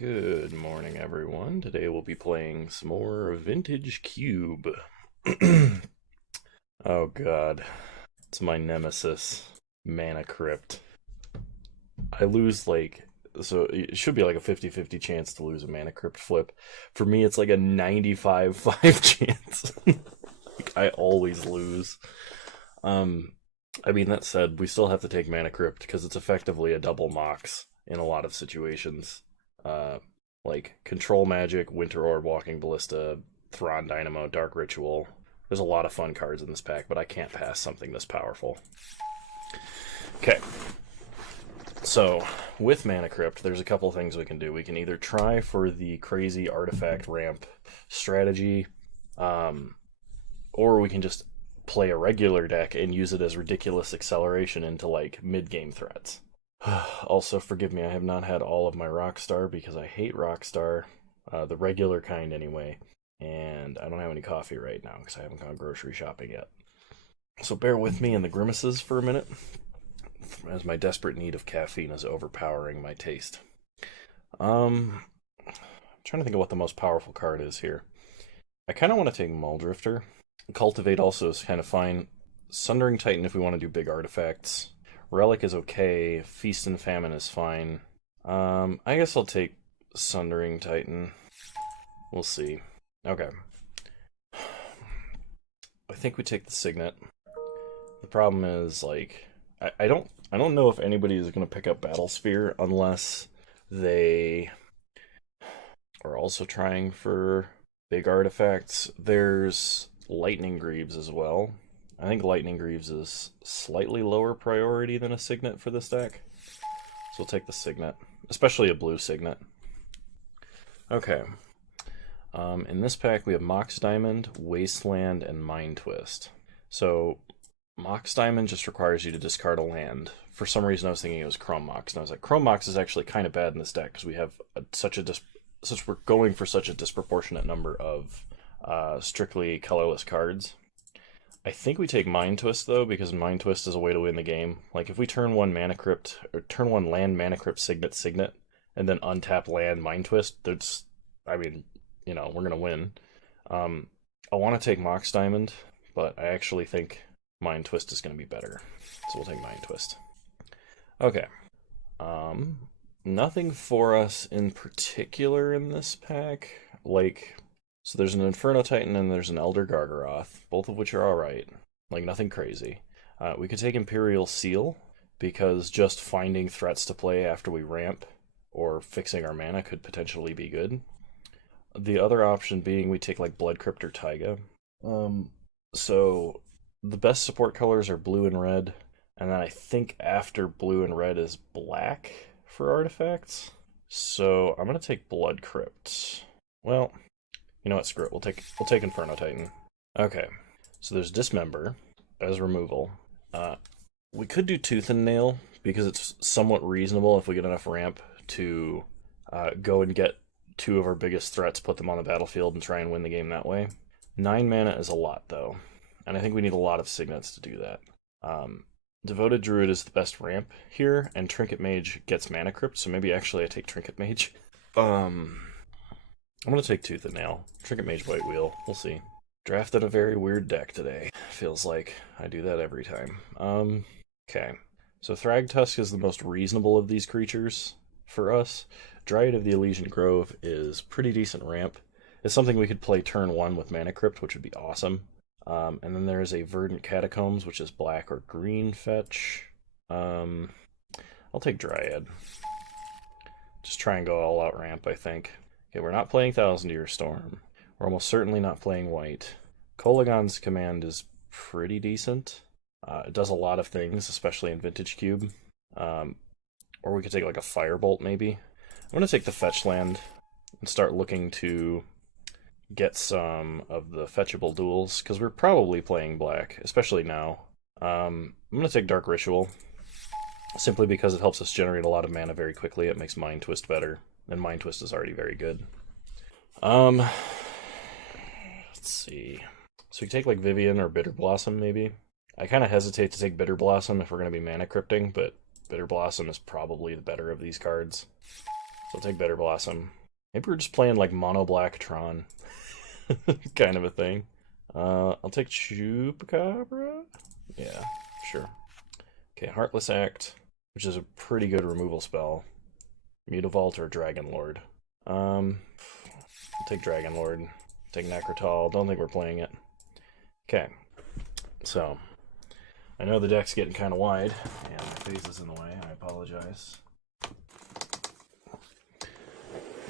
Good morning, everyone. Today we'll be playing some more Vintage Cube. Oh god, it's my nemesis, Mana Crypt. I lose so it should be like a 50-50 chance to lose a Mana Crypt flip. For me, it's like a 95-5 chance. I always lose. Um, I mean, that said, we still have to take Mana Crypt because it's effectively a double Mox in a lot of situations. Uh, like Control Magic, Winter Orb, Walking Ballista, Thron Dynamo, Dark Ritual. There's a lot of fun cards in this pack, but I can't pass something this powerful. Okay. So, with Mana Crypt, there's a couple things we can do. We can either try for the crazy artifact ramp strategy, or we can just play a regular deck and use it as ridiculous acceleration into like mid-game threats. Also, forgive me, I have not had all of my Rockstar because I hate Rockstar, the regular kind anyway, and I don't have any coffee right now because I haven't gone grocery shopping yet. So bear with me in the grimaces for a minute, as my desperate need of caffeine is overpowering my taste. I'm trying to think of what the most powerful card is here. I kind of want to take Muldrifter. Cultivate also is kind of fine. Sundering Titan if we want to do big artifacts. Relic is okay. Feast and Famine is fine. I guess I'll take Sundering Titan. We'll see. Okay. I think we take the Signet. The problem is, like, I don't know if anybody is going to pick up Battle Sphere unless they are also trying for big artifacts. There's Lightning Greaves as well. I think Lightning Greaves is slightly lower priority than a Signet for this deck. So we'll take the Signet, especially a blue Signet. Okay. In this pack we have Mox Diamond, Wasteland, and Mind Twist. So Mox Diamond just requires you to discard a land. For some reason I was thinking it was Chrome Mox, and I was like, Chrome Mox is actually kind of bad in this deck because we have since we're going for such a disproportionate number of strictly colorless cards. I think we take Mind Twist, though, because Mind Twist is a way to win the game. Like, if we turn one Mana Crypt, or turn one land Mana Crypt Signet, and then untap land Mind Twist, I mean, we're going to win. I want to take Mox Diamond, but I actually think Mind Twist is going to be better. So we'll take Mind Twist. Okay. Nothing for us in particular in this pack. So there's an Inferno Titan and there's an Elder Gargaroth, both of which are alright. Like, nothing crazy. We could take Imperial Seal, because just finding threats to play after we ramp or fixing our mana could potentially be good. The other option being we take, like, Blood Crypt or Taiga. So the best support colors are blue and red, and then I think after blue and red is black for artifacts. So I'm going to take Blood Crypt. Well, you know what, screw it. We'll take Inferno Titan. Okay, so there's Dismember as removal. We could do Tooth and Nail, because it's somewhat reasonable if we get enough ramp to go and get two of our biggest threats, put them on the battlefield, and try and win the game that way. 9 mana is a lot, though, and I think we need a lot of Signets to do that. Devoted Druid is the best ramp here, and Trinket Mage gets Mana Crypt, so maybe actually I take Trinket Mage. I'm going to take Tooth and Nail. Trinket Mage White Wheel. We'll see. Drafted a very weird deck today. Feels like I do that every time. Okay. So Thragtusk is the most reasonable of these creatures for us. Dryad of the Elysian Grove is pretty decent ramp. It's something we could play turn 1 with Mana Crypt, which would be awesome. And then there's a Verdant Catacombs, which is black or green fetch. I'll take Dryad. Just try and go all out ramp, I think. Okay, we're not playing Thousand Year Storm. We're almost certainly not playing white. Kolaghan's Command is pretty decent. It does a lot of things, especially in Vintage Cube. Or we could take like a Firebolt, maybe. I'm going to take the fetch land and start looking to get some of the fetchable duels, because we're probably playing black, especially now. I'm going to take Dark Ritual, simply because it helps us generate a lot of mana very quickly. It makes Mind Twist better. And Mind Twist is already very good. Let's see. So we take like Vivian or Bitter Blossom, maybe. I kind of hesitate to take Bitter Blossom if we're going to be mana crypting, but Bitter Blossom is probably the better of these cards. So I'll take Bitter Blossom. Maybe we're just playing like Mono Black Tron. Kind of a thing. I'll take Chupacabra? Yeah, sure. Okay, Heartless Act, which is a pretty good removal spell. Mutavault or Dragon Lord. I'll take Dragon Lord. Take Necrotal. Don't think we're playing it. Okay, so I know the deck's getting kind of wide, and my face is in the way. I apologize.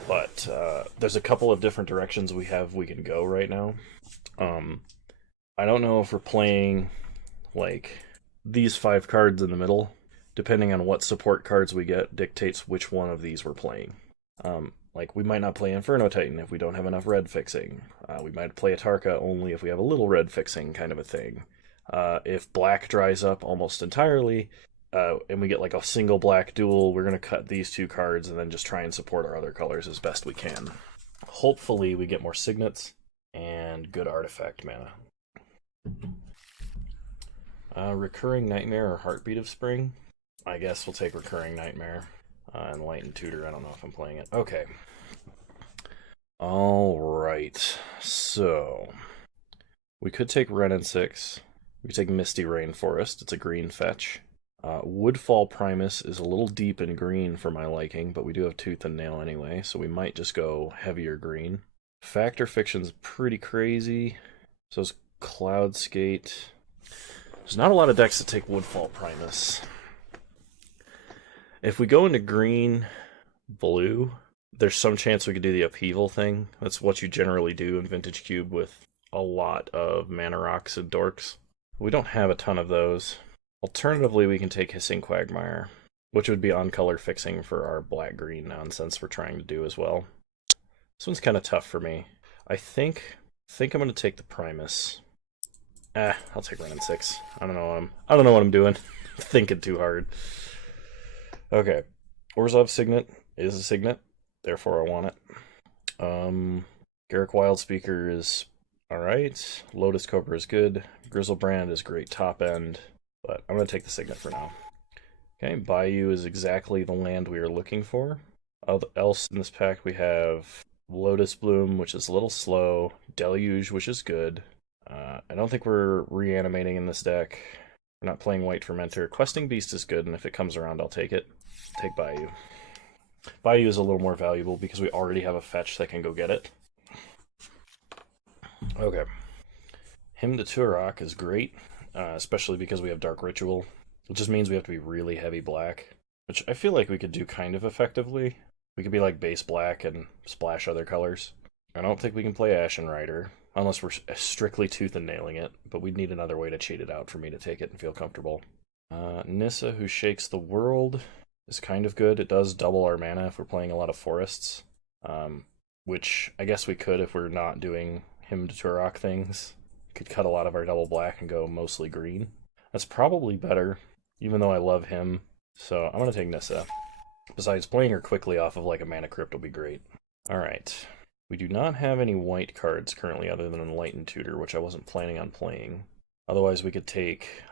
But there's a couple of different directions we can go right now. I don't know if we're playing like these 5 cards in the middle. Depending on what support cards we get dictates which one of these we're playing. Like we might not play Inferno Titan if we don't have enough red fixing. We might play Atarka only if we have a little red fixing, kind of a thing. If black dries up almost entirely, and we get like a single black duel, we're going to cut these 2 cards and then just try and support our other colors as best we can. Hopefully we get more signets and good artifact mana. Recurring Nightmare or Heartbeat of Spring? I guess we'll take Recurring Nightmare. And Enlightened Tutor, I don't know if I'm playing it. Okay. Alright. So, we could take Wrenn and 6. We could take Misty Rainforest. It's a green fetch. Woodfall Primus is a little deep in green for my liking, but we do have Tooth and Nail anyway, so we might just go heavier green. Factor Fiction's pretty crazy. So is Cloudskate. There's not a lot of decks that take Woodfall Primus. If we go into green, blue, there's some chance we could do the Upheaval thing. That's what you generally do in Vintage Cube with a lot of Mana Rocks and Dorks. We don't have a ton of those. Alternatively, we can take Hissing Quagmire, which would be on color fixing for our black-green nonsense we're trying to do as well. This one's kind of tough for me. I think I'm going to take the Primus. I'll take Wrenn and 6. I don't know what I'm doing. Thinking too hard. Okay, Orzhov Signet is a Signet, therefore I want it. Garruk Wildspeaker is alright. Lotus Cobra is good. Grizzlebrand is great top end, but I'm going to take the Signet for now. Okay, Bayou is exactly the land we are looking for. Else in this pack we have Lotus Bloom, which is a little slow. Deluge, which is good. I don't think we're reanimating in this deck. We're not playing White Fermenter. Questing Beast is good, and if it comes around, I'll take it. Take Bayou. Bayou is a little more valuable because we already have a fetch that can go get it. Okay. Hymn to Turok is great, especially because we have Dark Ritual. It just means we have to be really heavy black, which I feel like we could do kind of effectively. We could be like base black and splash other colors. I don't think we can play Ashen Rider, unless we're strictly tooth and nailing it, but we'd need another way to cheat it out for me to take it and feel comfortable. Nissa, Who Shakes the World, is kind of good. It does double our mana if we're playing a lot of forests, which I guess we could if we're not doing Hymn to Turok things. Could cut a lot of our double black and go mostly green. That's probably better, even though I love him. So I'm going to take Nissa. Besides, playing her quickly off of like a Mana Crypt will be great. Alright. We do not have any white cards currently other than Enlightened Tutor, which I wasn't planning on playing. Otherwise, we could take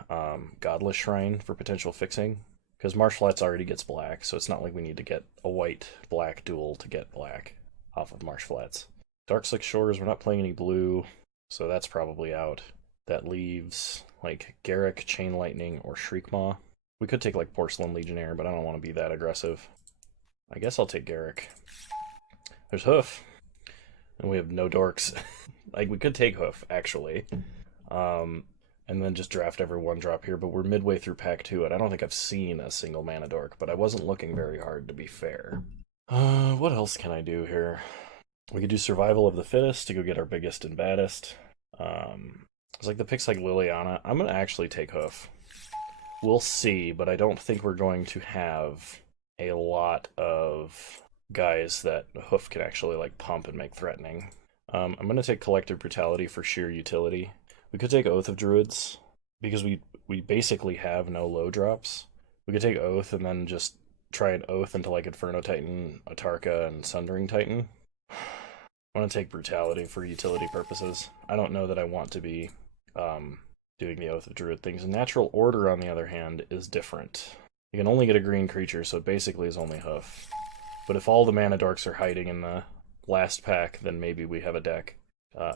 Godless Shrine for potential fixing, because Marsh-Flats already gets black, so it's not like we need to get a white-black duel to get black off of Marsh-Flats. Darkslick Shores, we're not playing any blue, so that's probably out. That leaves like Garruk, Chain Lightning, or Shriekmaw. We could take like Porcelain Legionnaire, but I don't want to be that aggressive. I guess I'll take Garruk. There's Hoof. And we have no dorks. Like, we could take Hoof, actually. And then just draft every 1-drop here, but we're midway through pack 2, and I don't think I've seen a single mana dork, but I wasn't looking very hard, to be fair. What else can I do here? We could do Survival of the Fittest to go get our biggest and baddest. It's like the picks like Liliana. I'm going to actually take Hoof. We'll see, but I don't think we're going to have a lot of guys that Hoof can actually like pump and make threatening. I'm going to take Collective Brutality for sheer utility. We could take Oath of Druids, because we basically have no low drops. We could take Oath and then just try an Oath into like Inferno Titan, Atarka, and Sundering Titan. I want to take Brutality for utility purposes. I don't know that I want to be doing the Oath of Druid things. Natural Order, on the other hand, is different. You can only get a green creature, so it basically is only Hoof. But if all the mana dorks are hiding in the last pack, then maybe we have a deck.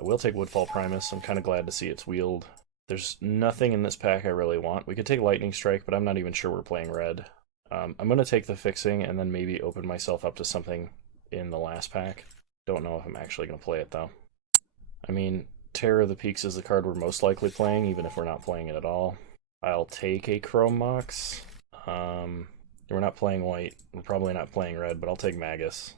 We'll take Woodfall Primus. I'm kind of glad to see it's wheeled. There's nothing in this pack I really want. We could take Lightning Strike, but I'm not even sure we're playing red. I'm going to take the fixing and then maybe open myself up to something in the last pack. Don't know if I'm actually going to play it, though. I mean, Terror of the Peaks is the card we're most likely playing, even if we're not playing it at all. I'll take a Chrome Mox. We're not playing white. We're probably not playing red, but I'll take Magus.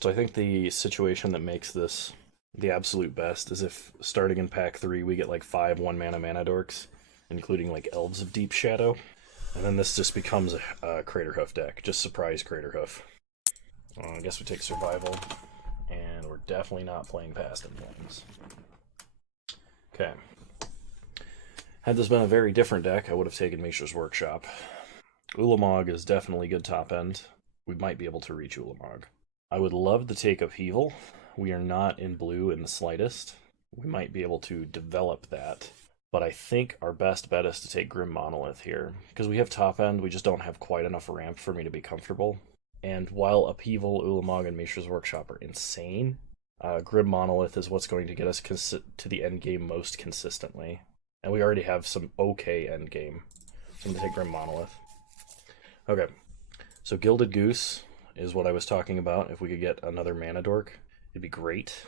So I think the situation that makes this the absolute best is if starting in pack 3 we get like 5 1-mana mana dorks, including like Elves of Deep Shadow, and then this just becomes a Craterhoof deck. Just surprise Craterhoof. I guess we take Survival, and we're definitely not playing Past in Flames. Okay. Had this been a very different deck, I would have taken Mishra's Workshop. Ulamog is definitely good top end. We might be able to reach Ulamog. I would love to take Upheaval. We are not in blue in the slightest. We might be able to develop that. But I think our best bet is to take Grim Monolith here. Because we have top end, we just don't have quite enough ramp for me to be comfortable. And while Upheaval, Ulamog, and Mishra's Workshop are insane, Grim Monolith is what's going to get us to the end game most consistently. And we already have some okay end game. So I'm going to take Grim Monolith. Okay, so Gilded Goose is what I was talking about. If we could get another mana dork, it'd be great.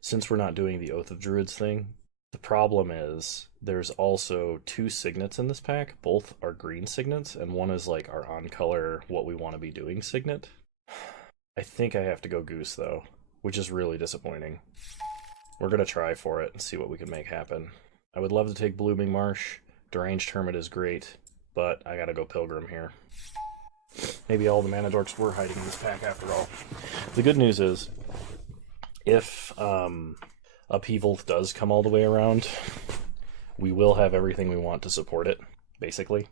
Since we're not doing the Oath of Druids thing, the problem is there's also 2 signets in this pack. Both are green signets, and one is like our on-color, what we want to be doing signet. I think I have to go Goose, though, which is really disappointing. We're going to try for it and see what we can make happen. I would love to take Blooming Marsh. Deranged Hermit is great, but I gotta go Pilgrim here. Maybe all the mana dorks were hiding in this pack after all. The good news is, if Upheaval does come all the way around, we will have everything we want to support it, basically.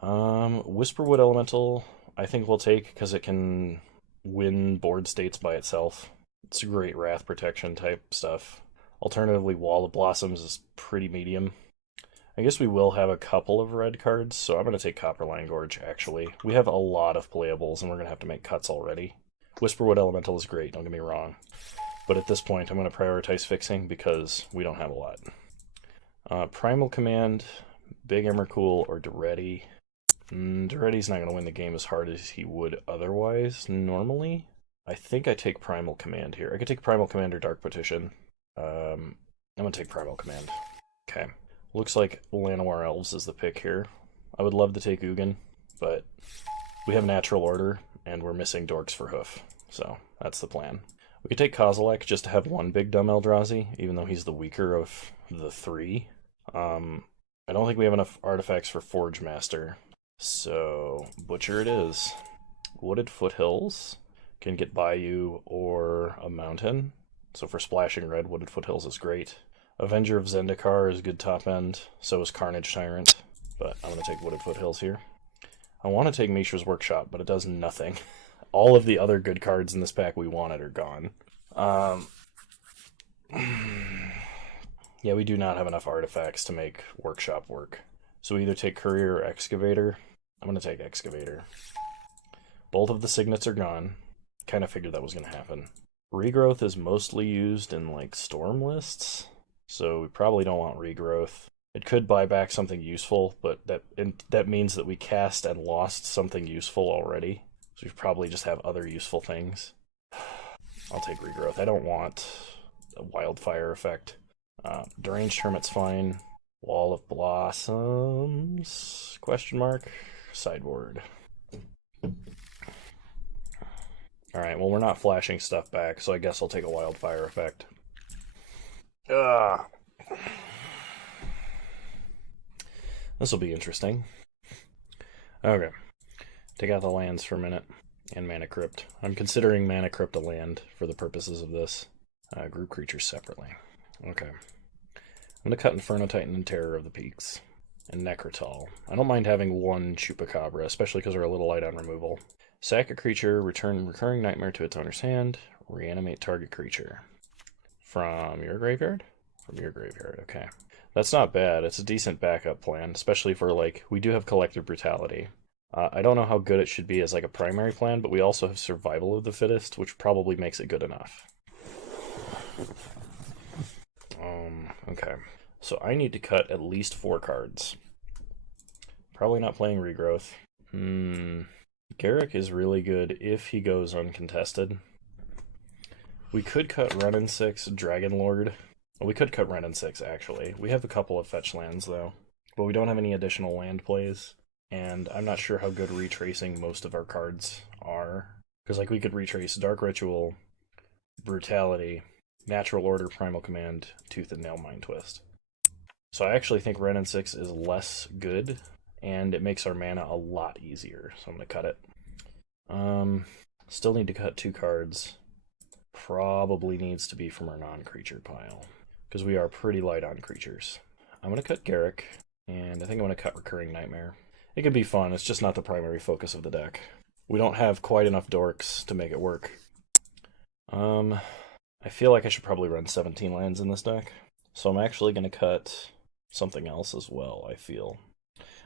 Whisperwood Elemental, I think we'll take, because it can win board states by itself. It's a great Wrath Protection type stuff. Alternatively, Wall of Blossoms is pretty medium. I guess we will have a couple of red cards, so I'm going to take Copperline Gorge, actually. We have a lot of playables, and we're going to have to make cuts already. Whisperwood Elemental is great, don't get me wrong. But at this point, I'm going to prioritize fixing, because we don't have a lot. Primal Command, Big Emrakul, or Duretti. Duretti's not going to win the game as hard as he would otherwise, normally. I think I take Primal Command here. I could take Primal Command or Dark Petition. I'm going to take Primal Command. Okay. Looks like Llanowar Elves is the pick here. I would love to take Ugin, but we have Natural Order, and we're missing Dorks for Hoof, so that's the plan. We could take Kozilek just to have one big dumb Eldrazi, even though he's the weaker of the 3. I don't think we have enough artifacts for Forge Master, so Butcher it is. Wooded Foothills can get Bayou or a mountain, so for splashing red, Wooded Foothills is great. Avenger of Zendikar is good top end, so is Carnage Tyrant, but I'm going to take Wooded Foothills here. I want to take Mishra's Workshop, but it does nothing. All of the other good cards in this pack we wanted are gone. Yeah, we do not have enough artifacts to make Workshop work. So we either take Courier or Excavator. I'm going to take Excavator. Both of the signets are gone. Kind of figured that was going to happen. Regrowth is mostly used in like Storm lists, so we probably don't want Regrowth. It could buy back something useful, but that means that we cast and lost something useful already. So we probably just have other useful things. I'll take Regrowth. I don't want a Wildfire effect. Deranged Hermit's fine. Wall of Blossoms? Question mark. Sideboard. Alright, well we're not flashing stuff back, so I guess I'll take a Wildfire effect. This will be interesting. Okay. Take out the lands for a minute. And Mana Crypt. I'm considering Mana Crypt a land for the purposes of this. Group creatures separately. Okay. I'm going to cut Inferno Titan and Terror of the Peaks. And Necrotal. I don't mind having one Chupacabra, especially because we're a little light on removal. Sack a creature, return recurring nightmare to its owner's hand, reanimate target creature. From your graveyard? from your graveyard. Okay. That's not bad. It's a decent backup plan, especially for, like, we do have Collective Brutality. I don't know how good it should be as, like, a primary plan, but we also have Survival of the Fittest, which probably makes it good enough. Okay. So I need to cut at least 4 cards. Probably not playing Regrowth. Garruk is really good if he goes uncontested. We could cut Renin 6, Dragon Lord. Well, we could cut Renin 6, actually. We have a couple of fetch lands, though. But we don't have any additional land plays. And I'm not sure how good retracing most of our cards are. Because, like, we could retrace Dark Ritual, Brutality, Natural Order, Primal Command, Tooth and Nail, Mind Twist. So I actually think Renin 6 is less good, and it makes our mana a lot easier. So I'm going to cut it. Still need to cut 2 cards. Probably needs to be from our non-creature pile, because we are pretty light on creatures. I'm going to cut Garruk, and I think I'm going to cut Recurring Nightmare. It could be fun, it's just not the primary focus of the deck. We don't have quite enough dorks to make it work. I feel like I should probably run 17 lands in this deck, so I'm actually going to cut something else as well, I feel.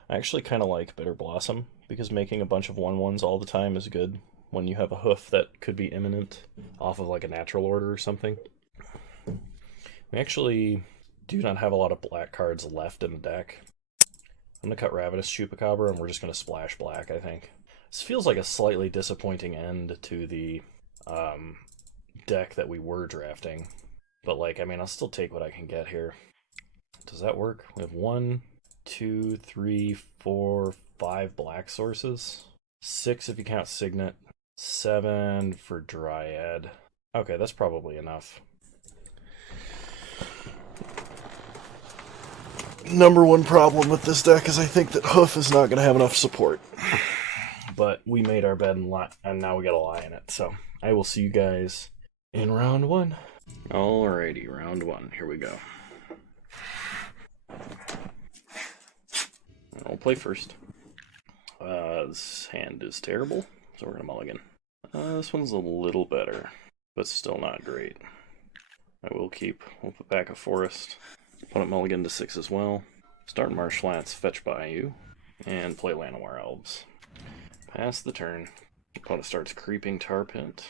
I actually kind of like Bitter Blossom, because making a bunch of 1/1s all the time is good when you have a hoof that could be imminent off of like a Natural Order or something. We actually do not have a lot of black cards left in the deck. I'm going to cut Ravenous Chupacabra, and we're just going to splash black, I think. This feels like a slightly disappointing end to the deck that we were drafting. But, like, I mean, I'll still take what I can get here. Does that work? We have 1, 2, 3, 4, 5 black sources. 6 if you count Signet. 7 for Dryad. Okay, that's probably enough. Number one problem with this deck is I think that Hoof is not going to have enough support. But we made our bed and now we got to lie in it. So I will see you guys in round 1. Alrighty, round 1. Here we go. I'll play first. This hand is terrible, so we're going to mulligan. This one's a little better, but still not great. We'll put back a forest. Opponent mulligan to 6 as well. Start Marshlands, fetch Bayou, and play Llanowar Elves. Pass the turn. Opponent starts creeping Tar Pit.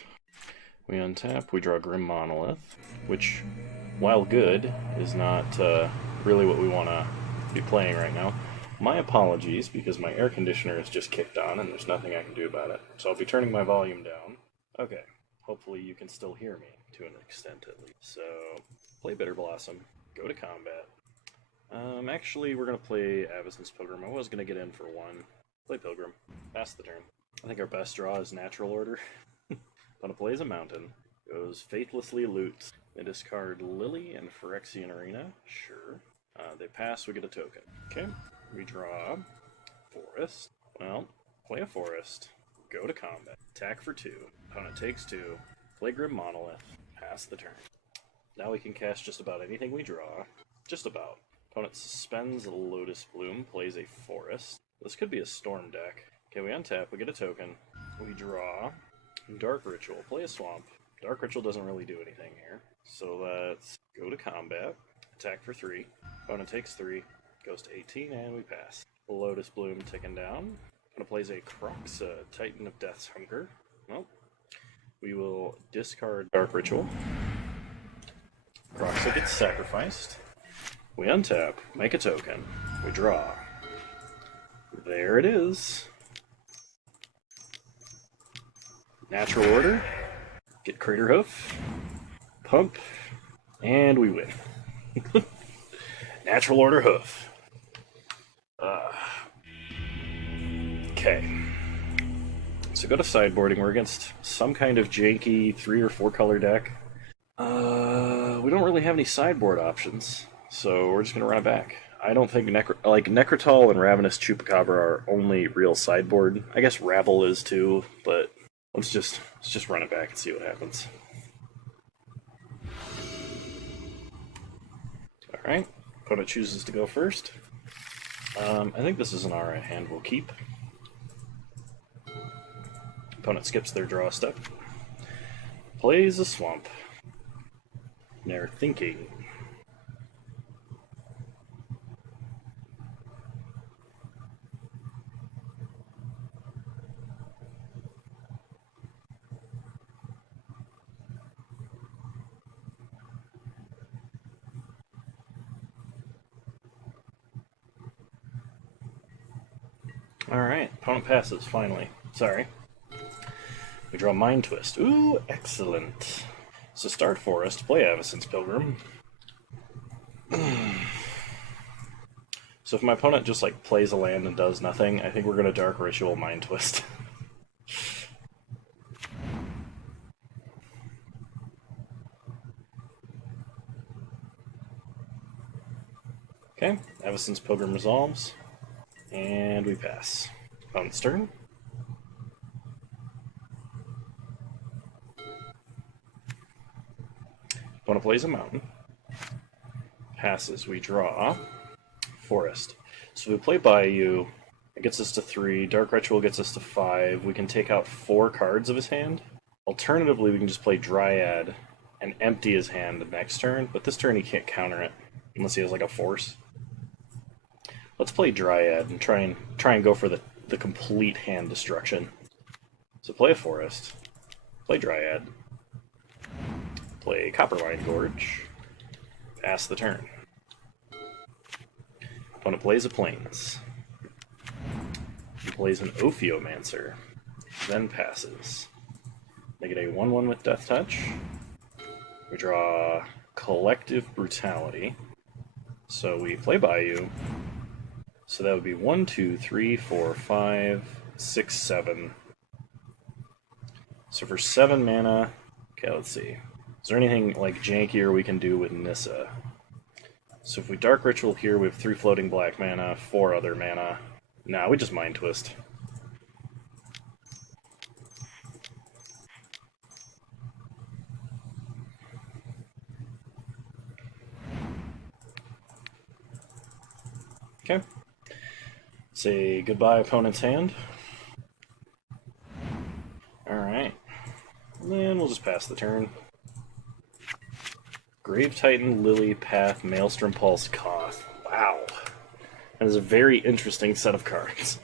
We untap, we draw Grim Monolith, which, while good, is not really what we want to be playing right now. My apologies, because my air conditioner is just kicked on and there's nothing I can do about it. So I'll be turning my volume down. Okay, hopefully you can still hear me, to an extent at least. So, play Bitter Blossom, go to combat. Actually, we're going to play Avacyn's Pilgrim. I was going to get in for 1. Play Pilgrim, pass the turn. I think our best draw is Natural Order. Opponent plays a mountain, goes Faithlessly Loots. They discard Lily and Phyrexian Arena, sure. They pass, we get a token. Okay. We draw Forest. Well, play a Forest. Go to combat. Attack for 2. Opponent takes 2. Play Grim Monolith. Pass the turn. Now we can cast just about anything we draw. Just about. Opponent suspends a Lotus Bloom. Plays a Forest. This could be a Storm deck. Okay, we untap. We get a token. We draw Dark Ritual. Play a Swamp. Dark Ritual doesn't really do anything here. So let's go to combat. Attack for 3. Opponent takes 3. Goes to 18, and we pass. Lotus Bloom ticking down. Opponent plays a Croxa, Titan of Death's Hunger. Well, we will discard Dark Ritual. Croxa gets sacrificed. We untap, make a token. We draw. There it is. Natural Order. Get Crater Hoof. Pump. And we win. Natural Order Hoof. Okay. So go to sideboarding. We're against some kind of janky 3 or 4 color deck. We don't really have any sideboard options, so we're just gonna run it back. I don't think Necrotal and Ravenous Chupacabra are only real sideboard. I guess Rabble is too, but let's just run it back and see what happens. All right. Opponent chooses to go first. I think this is an alright hand. We'll keep. Opponent skips their draw step. Plays a Swamp. They're thinking. Alright, opponent passes, finally. Sorry. We draw Mind Twist. Ooh, excellent. So start Forest, play Avacyn's Pilgrim. So if my opponent just like plays a land and does nothing, I think we're gonna Dark Ritual Mind Twist. Okay, Avacyn's Pilgrim resolves, and we pass. Opponent's turn. Opponent plays a mountain. Passes, we draw Forest. So we play Bayou, it gets us to 3, Dark Ritual gets us to 5, we can take out 4 cards of his hand. Alternatively, we can just play Dryad and empty his hand the next turn, but this turn he can't counter it, unless he has like a force. Let's play Dryad and try and go for the complete hand destruction. So play a Forest, play Dryad, play Coppermine Gorge, pass the turn. Opponent plays a Plains. He plays an Ophiomancer, then passes. Make it a 1/1 with Death Touch. We draw Collective Brutality. So we play Bayou. So that would be 1, 2, 3, 4, 5, 6, 7. So for 7 mana, okay, let's see. Is there anything like jankier we can do with Nissa? So if we Dark Ritual here, we have 3 floating black mana, 4 other mana. Nah, we just Mind Twist. Okay. Say goodbye, opponent's hand. Alright. Then we'll just pass the turn. Grave Titan, Lily, Path, Maelstrom Pulse, Koth. Wow. That is a very interesting set of cards.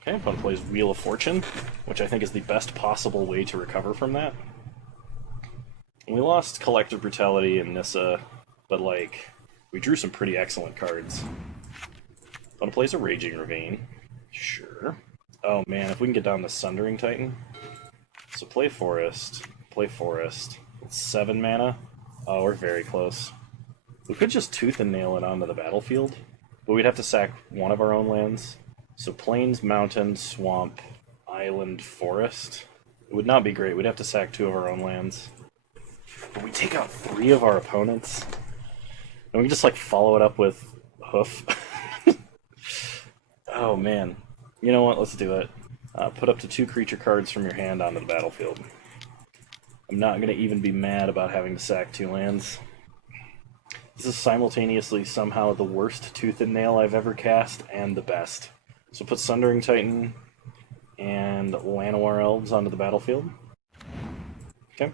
Okay, opponent plays Wheel of Fortune, which I think is the best possible way to recover from that. We lost Collective Brutality and Nissa, but like, we drew some pretty excellent cards. Opponent plays a Raging Ravine. Sure. Oh man, if we can get down to Sundering Titan. So play Forest, play Forest. It's 7 mana. Oh, we're very close. We could just Tooth and Nail it onto the battlefield, but we'd have to sack one of our own lands. So Plains, Mountain, Swamp, Island, Forest. It would not be great. We'd have to sack 2 of our own lands. But we take out 3 of our opponents. And we can just like follow it up with Hoof. Oh man. You know what? Let's do it. Put up to 2 creature cards from your hand onto the battlefield. I'm not going to even be mad about having to sack 2 lands. This is simultaneously somehow the worst Tooth and Nail I've ever cast, and the best. So put Sundering Titan and Llanowar Elves onto the battlefield. Okay.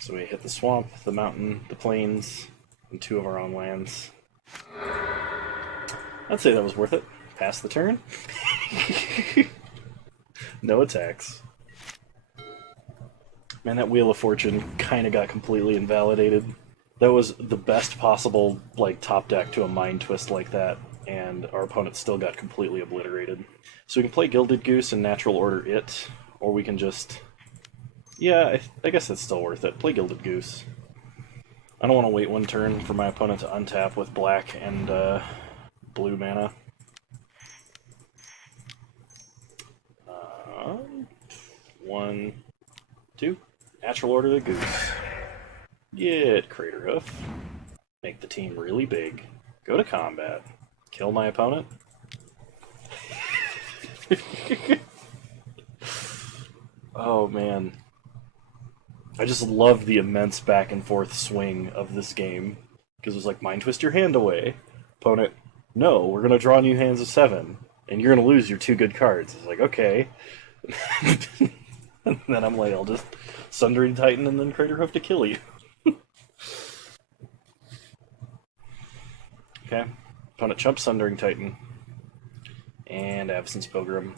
So we hit the Swamp, the Mountain, the Plains, and 2 of our own lands. I'd say that was worth it. Pass the turn. No attacks. Man, that Wheel of Fortune kind of got completely invalidated. That was the best possible, like, top deck to a Mind Twist like that, and our opponent still got completely obliterated. So we can play Gilded Goose and Natural Order it, or we can just... Yeah, I guess it's still worth it. Play Gilded Goose. I don't want to wait 1 turn for my opponent to untap with black and blue mana. 1, 2. Natural Order the Goose. Get Crater Hoof. Make the team really big. Go to combat. Kill my opponent. Oh man. I just love the immense back and forth swing of this game. Because it was like, Mind Twist your hand away. Opponent, no, we're going to draw new hands of 7. And you're going to lose your 2 good cards. It's like, okay. And then I'm like, I'll just Sundering Titan and then Crater Hoof to kill you. Okay. Opponent chumps Sundering Titan. And Avacyn's Pilgrim.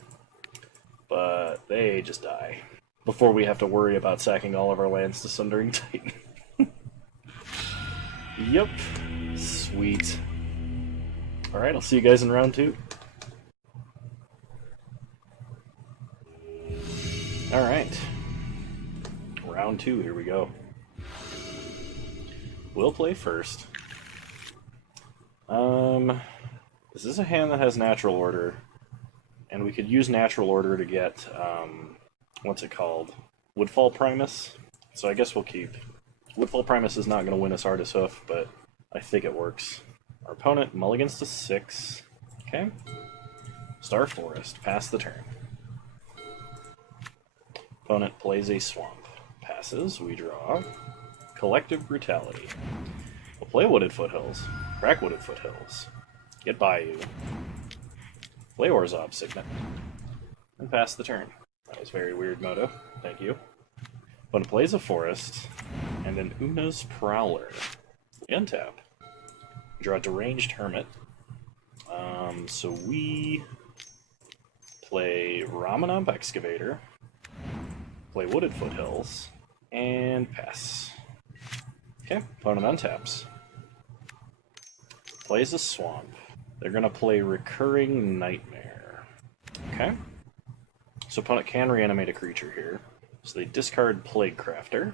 But they just die. Before we have to worry about sacking all of our lands to Sundering Titan. Yep. Sweet. Alright, I'll see you guys in round 2. Alright. Round 2, here we go. We'll play first. This is a hand that has natural order, and we could use natural order to get, what's it called? Woodfall Primus. So I guess we'll keep. Woodfall Primus is not going to win us Artis Hoof, but I think it works. Our opponent mulligans to 6. Okay. Star Forest. Pass the turn. Opponent plays a swamp. Passes. We draw. Collective Brutality. We'll play Wooded Foothills. Crack Wooded Foothills. Get Bayou. Play Orzhov Signet. And pass the turn. That was very weird, Moto. Thank you. Opponent plays a forest. And an Una's Prowler. We untap. Draw a Deranged Hermit. So we play Ramanamp Excavator. Play Wooded Foothills. And pass. Okay, opponent untaps. Plays a swamp. They're going to play Recurring Nightmare. Okay. So opponent can reanimate a creature here. So they discard Plague Crafter.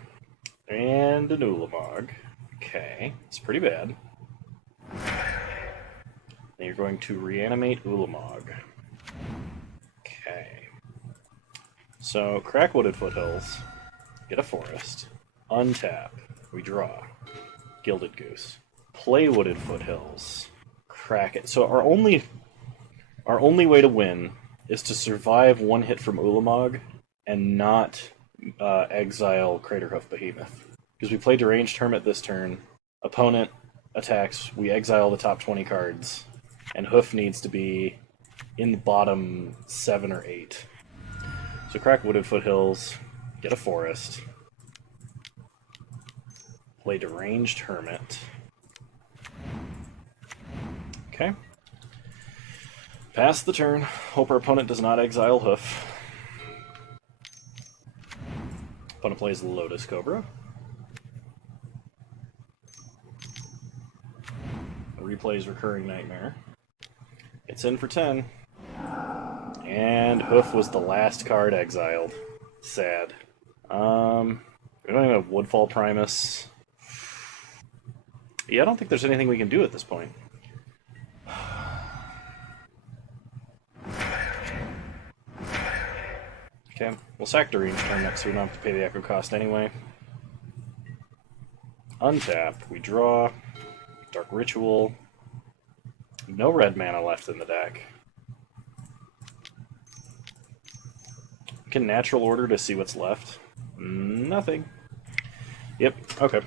And an Ulamog. Okay, it's pretty bad. Then you're going to reanimate Ulamog. Okay. So, crack Wooded Foothills. Get a forest. Untap. We draw. Gilded Goose. Play Wooded Foothills. Crack it. So our only way to win is to survive one hit from Ulamog and not exile Craterhoof Behemoth. Because we play Deranged Hermit this turn, opponent attacks, we exile the top 20 cards, and Hoof needs to be in the bottom 7 or 8. So crack Wooded Foothills, get a forest, play Deranged Hermit. Okay. Pass the turn. Hope our opponent does not exile Hoof. Opponent plays Lotus Cobra. Replays Recurring Nightmare. It's in for 10. And Hoof was the last card exiled. Sad. We don't even have Woodfall Primus. Yeah, I don't think there's anything we can do at this point. Okay, we'll sack Deranged Hermit so we don't have to pay the Echo cost anyway. Untap, we draw. Dark Ritual. No red mana left in the deck. We can natural order to see what's left. Nothing. Yep, okay.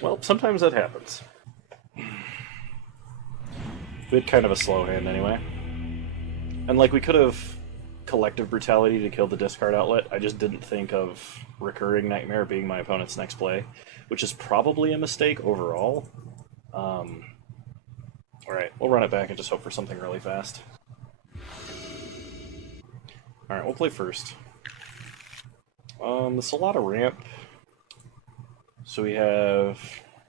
Well, sometimes that happens. We had kind of a slow hand anyway. And like we could have Collective Brutality to kill the discard outlet. I just didn't think of Recurring Nightmare being my opponent's next play, which is probably a mistake overall. Alright, we'll run it back and just hope for something really fast. Alright, we'll play first. This is a lot of ramp. So we have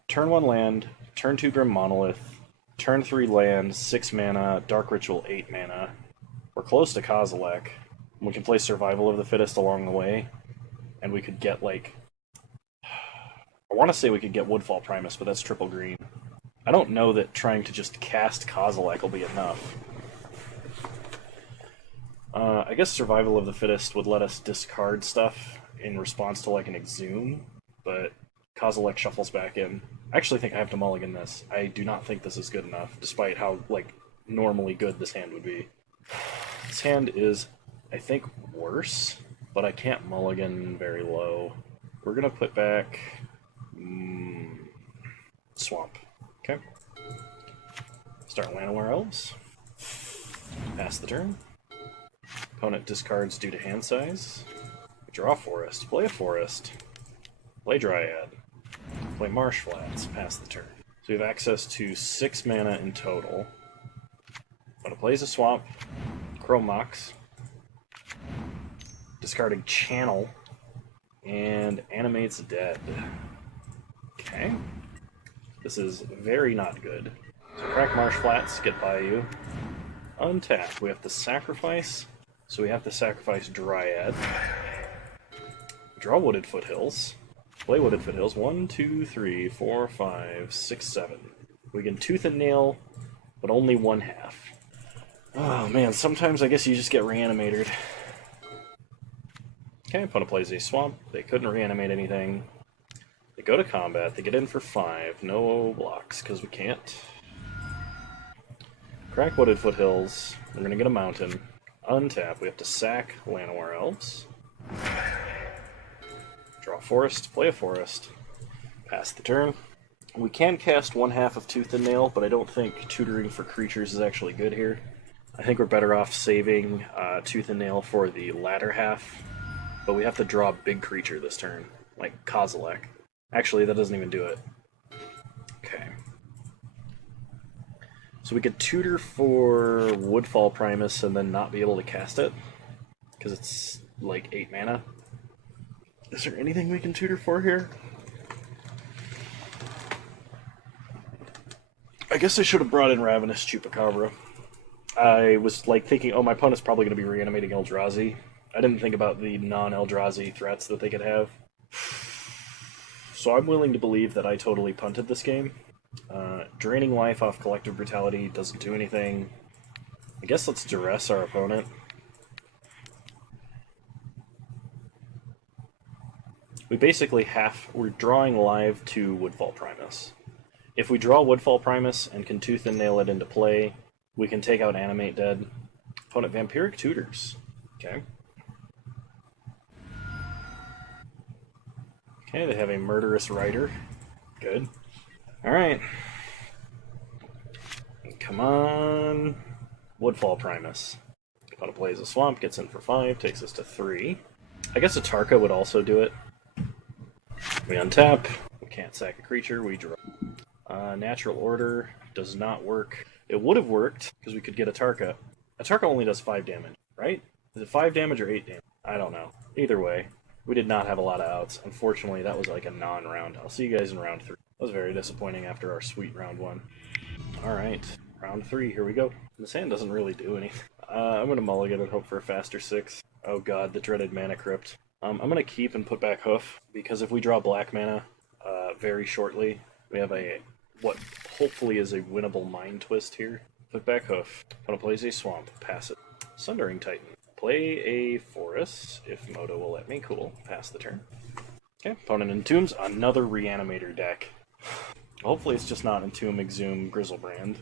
turn 1 land, turn 2 Grim Monolith, turn 3 land, 6 mana, Dark Ritual 8 mana. We're close to Kozilek. We can play Survival of the Fittest along the way, and we could get, like... I want to say we could get Woodfall Primus, but that's triple green. I don't know that trying to just cast Kozilek will be enough. I guess Survival of the Fittest would let us discard stuff in response to, like, an Exhume, but Kozilek shuffles back in. I actually think I have to mulligan this. I do not think this is good enough, despite how, like, normally good this hand would be. This hand is, I think, worse, but I can't mulligan very low. We're gonna put back... Swamp. Okay. Start Llanowar Elves. Pass the turn. Opponent discards due to hand size. Draw Forest. Play a Forest. Play Dryad. Play Marsh Flats. Pass the turn. So we have access to 6 mana in total. Opponent plays a Swamp. Chrome Mox. Discarding Channel. And Animates Dead. Okay. This is very not good. So crack Marsh Flats, get by you. Untap. We have to sacrifice. So we have to sacrifice Dryad. Draw Wooded Foothills. Play Wooded Foothills. 1, 2, 3, 4, 5, 6, 7. We can Tooth and Nail, but only one half. Oh man, sometimes I guess you just get reanimated. Okay, opponent plays a Swamp. They couldn't reanimate anything. They go to combat. They get in for 5. No blocks, because we can't. Crack Wooded Foothills. We're going to get a Mountain. Untap. We have to sack Llanowar Elves. Draw a Forest. Play a Forest. Pass the turn. We can cast one half of Tooth and Nail, but I don't think tutoring for creatures is actually good here. I think we're better off saving Tooth and Nail for the latter half, but we have to draw a big creature this turn, like Kozilek. Actually, that doesn't even do it. Okay. So we could tutor for Woodfall Primus and then not be able to cast it, because it's like 8 mana. Is there anything we can tutor for here? I guess I should have brought in Ravenous Chupacabra. I was like thinking, oh, my opponent's probably going to be reanimating Eldrazi. I didn't think about the non-Eldrazi threats that they could have. So I'm willing to believe that I totally punted this game. Draining life off Collective Brutality doesn't do anything. I guess let's duress our opponent. We basically we're drawing live to Woodfall Primus. If we draw Woodfall Primus and can Tooth and Nail it into play, we can take out Animate Dead. Opponent Vampiric Tutors. Okay. Okay, they have a Murderous Rider. Good. Alright. Come on. Woodfall Primus. Opponent plays a Swamp, gets in for 5, takes us to 3. I guess a Tarka would also do it. We untap. We can't sack a creature, we draw. Natural Order does not work. It would have worked, because we could get a Tarka. A Tarka only does 5 damage, right? Is it 5 damage or 8 damage? I don't know. Either way, we did not have a lot of outs. Unfortunately, that was like a non-round. I'll see you guys in round 3. That was very disappointing after our sweet round 1. Alright, round 3, here we go. This hand doesn't really do anything. I'm going to mulligan and hope for a faster 6. Oh god, the dreaded Mana Crypt. I'm going to keep and put back Hoof, because if we draw black mana very shortly, we have what hopefully is a winnable Mind Twist here. Put back Hoof. Opponent plays a Swamp. Pass it. Sundering Titan. Play a Forest, if Moto will let me. Cool. Pass the turn. Okay, opponent entombs. Another Reanimator deck. Hopefully it's just not Entomb, Exhume, Grizzlebrand.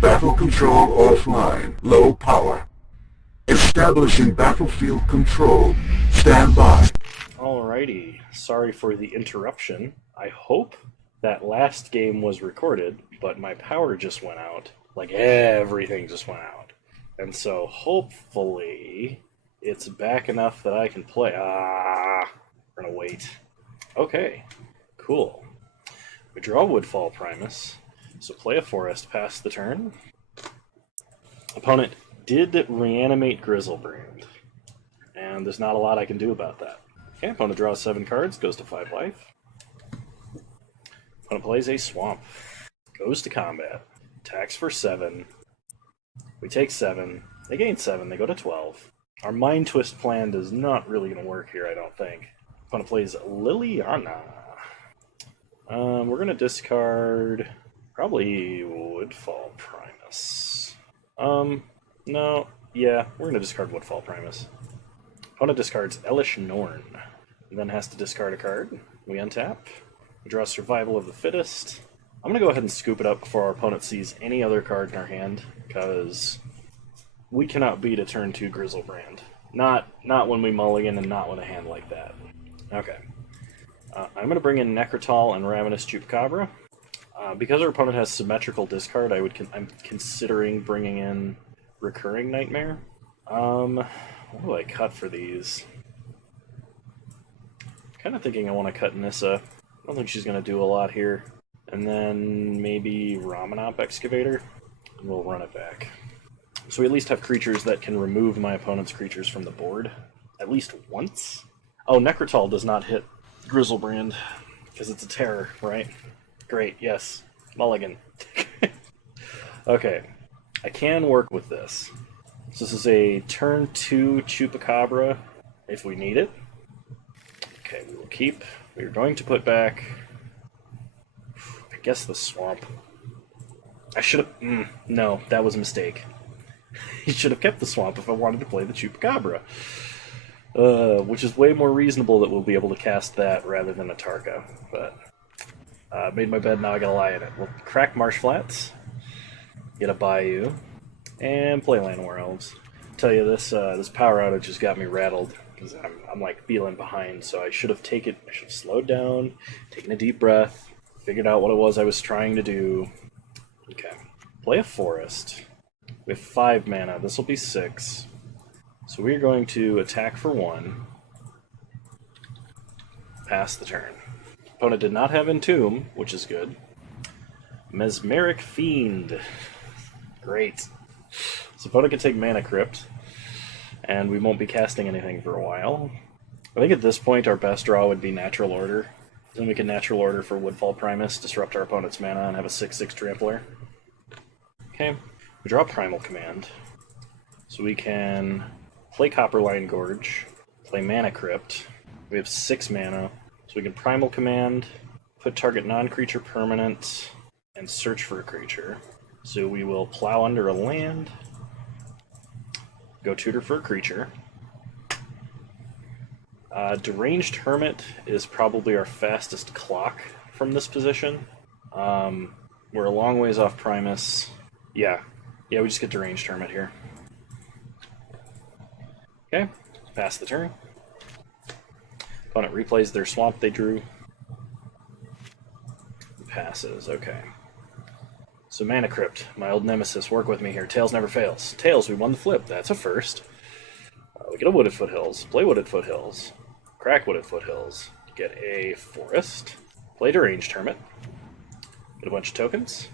Battle control offline. Low power. Establishing battlefield control. Stand by. Alrighty. Sorry for the interruption. I hope that last game was recorded, but my power just went out. Like, everything just went out. And so, hopefully, it's back enough that I can play. We're gonna wait. Okay, cool. We draw Woodfall Primus, so play a Forest, pass the turn. Opponent did reanimate Grizzlebrand, and there's not a lot I can do about that. Okay, opponent draws 7 cards, goes to 5 life. Opponent plays a Swamp, goes to combat, attacks for 7. We take 7, they gain 7, they go to 12. Our Mind Twist plan is not really going to work here, I don't think. Opponent plays Liliana. We're going to discard probably Woodfall Primus. No, yeah, we're going to discard Woodfall Primus. Opponent discards Elish Norn, and then has to discard a card. We untap. We draw Survival of the Fittest. I'm going to go ahead and scoop it up before our opponent sees any other card in our hand, because we cannot beat a turn 2 Grizzlebrand. Not when we mulligan and not with a hand like that. Okay. I'm going to bring in Necrotal and Ravenous Chupacabra. Because our opponent has symmetrical discard, I'm considering bringing in Recurring Nightmare. What do I cut for these? Kind of thinking I want to cut Nissa. I don't think she's going to do a lot here. And then maybe Ramanop Excavator, and we'll run it back. So we at least have creatures that can remove my opponent's creatures from the board. At least once? Oh, Necrotal does not hit Grizzlebrand, because it's a terror, right? Great, yes. Mulligan. Okay, I can work with this. So this is a turn 2 Chupacabra if we need it. Okay, we will keep. We're going to put back, I guess, the swamp. I should have. No, that was a mistake. He should have kept the swamp if I wanted to play the Chupacabra. Which is way more reasonable that we'll be able to cast that rather than a Tarka. But made my bed, now I gotta lie in it. We'll crack Marsh Flats, get a Bayou, and play Land War Elves. Tell you this power outage has got me rattled because I'm like feeling behind. So I should have slowed down, taken a deep breath, figured out what it was I was trying to do. Okay, play a forest. We have 5 mana. This will be 6. So we're going to attack for 1. Pass the turn. Opponent did not have Entomb, which is good. Mesmeric Fiend. Great. So opponent can take Mana Crypt, and we won't be casting anything for a while. I think at this point our best draw would be Natural Order. Then we can Natural Order for Woodfall Primus, disrupt our opponent's mana, and have a 6/6 Trampler. Okay, we draw Primal Command. So we can play Copperline Gorge, play Mana Crypt. We have 6 mana, so we can Primal Command, put target non-creature permanent, and search for a creature. So we will plow under a land, go tutor for a creature. Deranged Hermit is probably our fastest clock from this position. We're a long ways off Primus. Yeah, we just get Deranged Hermit here. Okay, pass the turn. Opponent replays their swamp they drew. Passes, okay. So Mana Crypt, my old nemesis, work with me here. Tails never fails. Tails, we won the flip. That's a first. We get a Wooded Foothills. Play Wooded Foothills. Crack Wooded Foothills. Get a Forest. Play Deranged Hermit. Get a bunch of tokens.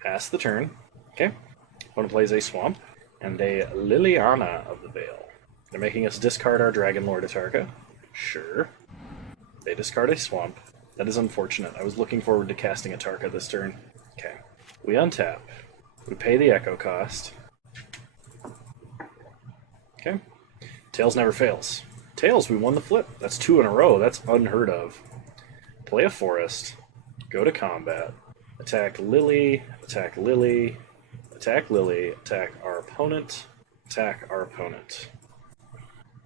Pass the turn. Okay. Opponent plays a Swamp and a Liliana of the Veil. They're making us discard our Dragon Lord Atarka. Sure. They discard a Swamp. That is unfortunate. I was looking forward to casting Atarka this turn. Okay. We untap. We pay the Echo cost. Okay. Tails never fails. Tails, we won the flip. That's 2 in a row. That's unheard of. Play a Forest. Go to combat. Attack Lily. Attack Lily. Attack Lily. Attack our opponent. Attack our opponent.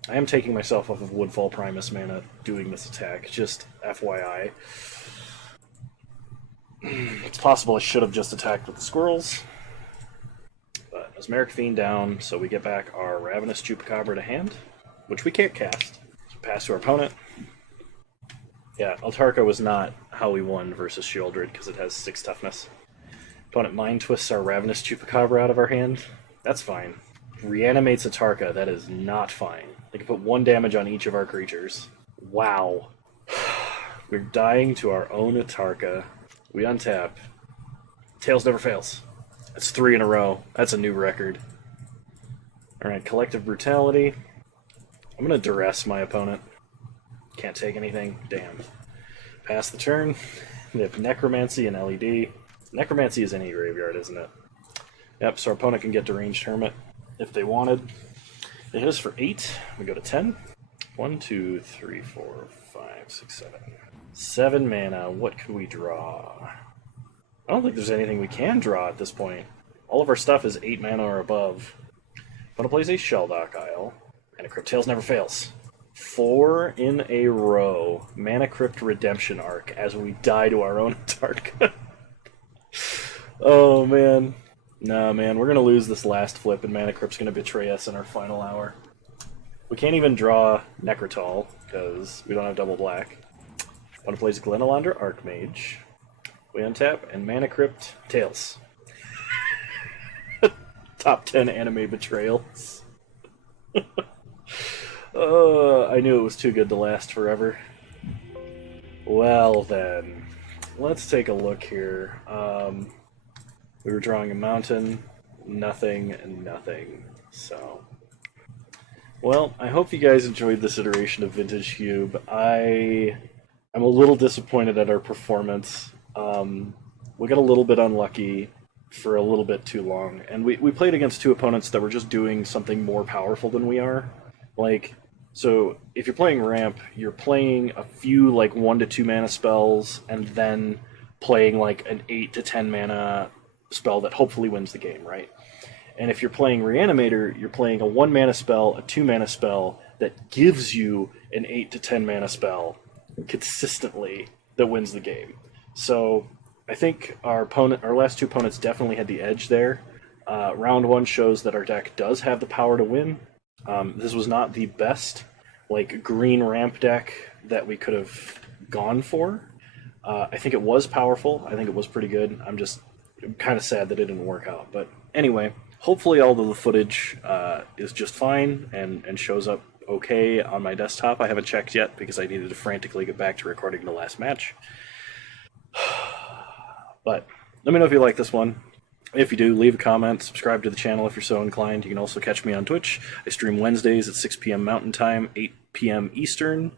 I am taking myself off of Woodfall Primus mana doing this attack, just FYI. It's possible I should have just attacked with the squirrels. But Mesmeric Fiend down, so we get back our Ravenous Chupacabra to hand, which we can't cast. So pass to our opponent. Yeah, Altarka was not how we won versus Shieldred, because it has 6 toughness. Opponent Mind Twists our Ravenous Chupacabra out of our hand. That's fine. Reanimates Atarka, that is not fine. They can put 1 damage on each of our creatures. Wow. We're dying to our own Atarka. We untap. Tails never fails. That's 3 in a row. That's a new record. Alright, Collective Brutality. I'm going to duress my opponent. Can't take anything. Damn. Pass the turn. They have Necromancy and LED. Necromancy is any graveyard, isn't it? Yep, so our opponent can get Deranged Hermit if they wanted. They hit us for 8. We go to 10. 1, 2, 3, 4, 5, 6, 7. 7 mana. What could we draw? I don't think there's anything we can draw at this point. All of our stuff is 8 mana or above. Opponent plays a Shelldock Isle. Mana Crypt. Tails never fails. 4 in a row. Mana Crypt Redemption Arc as we die to our own Atarka. Oh, man. Nah, man, we're going to lose this last flip, and Mana Crypt's going to betray us in our final hour. We can't even draw Necrotal, because we don't have double black. Opponent plays Glenalandra Archmage. We untap, and Mana Crypt Tails. Top 10 anime betrayals. I knew it was too good to last forever. Well then, let's take a look here. We were drawing a mountain, nothing, and nothing. So, well, I hope you guys enjoyed this iteration of Vintage Cube. I I'm a little disappointed at our performance. We got a little bit unlucky for a little bit too long, and we played against two opponents that were just doing something more powerful than we are. Like, so if you're playing ramp, you're playing a few like 1 to 2 mana spells, and then playing like an 8 to 10 mana spell that hopefully wins the game, right? And if you're playing Reanimator, you're playing a 1 mana spell, a 2 mana spell that gives you an 8 to 10 mana spell consistently that wins the game. So I think our last two opponents definitely had the edge there. Round one shows that our deck does have the power to win. This was not the best like green ramp deck that we could have gone for. I think it was powerful. I think it was pretty good. I'm just kind of sad that it didn't work out. But anyway, hopefully all of the footage is just fine and shows up okay on my desktop. I haven't checked yet because I needed to frantically get back to recording the last match. But let me know if you like this one. If you do, leave a comment, subscribe to the channel if you're so inclined. You can also catch me on Twitch. I stream Wednesdays at 6 p.m. Mountain Time, 8 p.m. Eastern.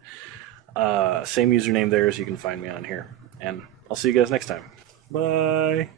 Same username there as you can find me on here. And I'll see you guys next time. Bye!